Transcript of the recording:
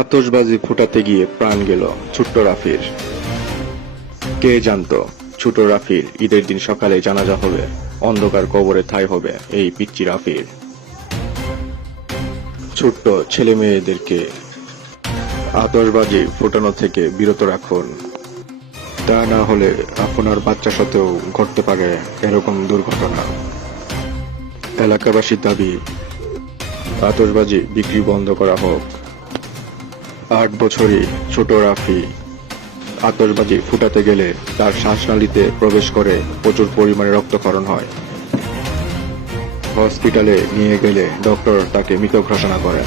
আতশবাজি ফুটাতে গিয়ে প্রাণ গেল ছোট্ট রাফির। কে জানতো ছোট রাফির ঈদের দিন সকালে জানাজা হবে, অন্ধকার কবরে ঠাঁই হবে এই পিচ্চি রাফির। ছোট্ট ছেলে মেয়েদেরকে আতশবাজি ফোটানো থেকে বিরত রাখুন, তা না হলে আপনার বাচ্চার সাথেও ঘটতে পারে এরকম দুর্ঘটনা। এলাকাবাসীর দাবি, আতশবাজি বিক্রি বন্ধ করা হোক। 8 বছরই ছোট রাফি আতশবাজি ফুটাতে গেলে তার শ্বাসনালীতে প্রবেশ করে প্রচুর পরিমাণে রক্তক্ষরণ হয়। হসপিটালে নিয়ে গেলে ডক্টর তাকে মৃত ঘোষণা করেন।